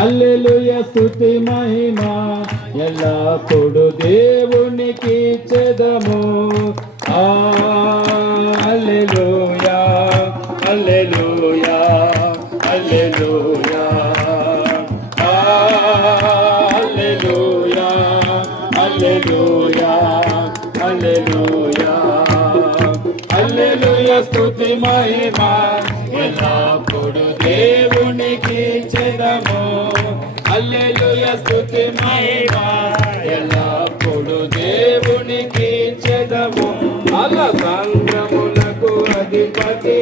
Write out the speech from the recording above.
హల్లెలూయా స్తుతి మహిమ ఎల్లప్పుడు దేవునికి చెదము. హల్లెలూయా హల్లెలూయా హల్లెలూయా హల్లెలూయా హల్లెలూయా హల్లెలూయా హల్లెలూయా స్తుతి మహిమ ఎల్లప్పుడు దేవునికి చెదము. హల్లెలూయా స్తుతి మహిమ ఎల్లప్పుడు దేవునికి చెదము. అల సంద్రములకు అధిపతి